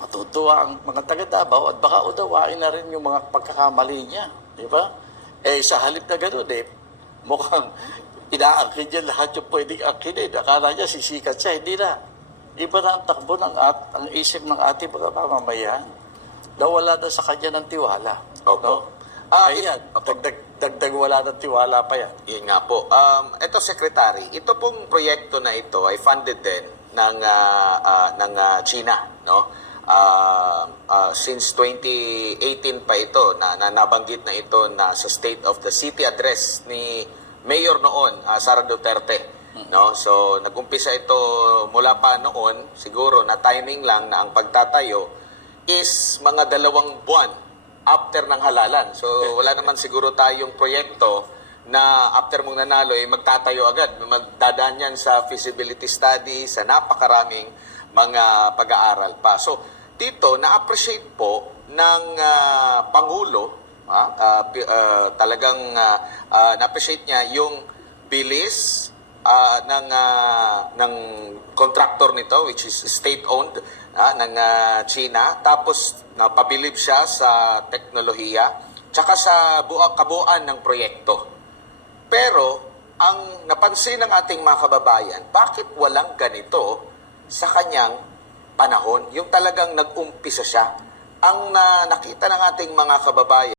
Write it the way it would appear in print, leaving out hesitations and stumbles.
Matutuwa ang mga taga Davao at baka unawain na rin yung mga pagkakamali niya. Di ba? Sa halip na gano'n mukhang inaangkin niya lahat yung pwedeng angkinin. Akala niya sisikat siya, hindi na. Iba na ang takbo ang isip ng ating mga mamamayan. Nawala na sa kanya ng tiwala. Opo. No? Ayan, dagdag wala ng tiwala pa yan. Yun nga po. Ito, Secretary, ito pong proyekto na ito ay funded din ng China, no? Since 2018 pa ito na nabanggit na ito na sa State of the City address ni Mayor noon, Sara Duterte, no? So nagumpisa ito mula pa noon, siguro na timing lang na ang pagtatayo is mga 2 buwan after ng halalan. So wala naman siguro tayong proyekto na after mong nanalo ay magtatayo agad. Magdadaan yan sa feasibility study, sa napakaraming mga pag-aaral pa. So dito, na-appreciate po ng Pangulo, talagang na-appreciate niya yung bilis ng contractor nito, which is state-owned ng China. Tapos, napabilib siya sa teknolohiya, tsaka sa kabuuan ng proyekto. Pero, ang napansin ng ating mga kababayan, bakit walang ganito sa kanyang panahon? Yung talagang nag-umpisa siya. Ang nakita ng ating mga kababayan,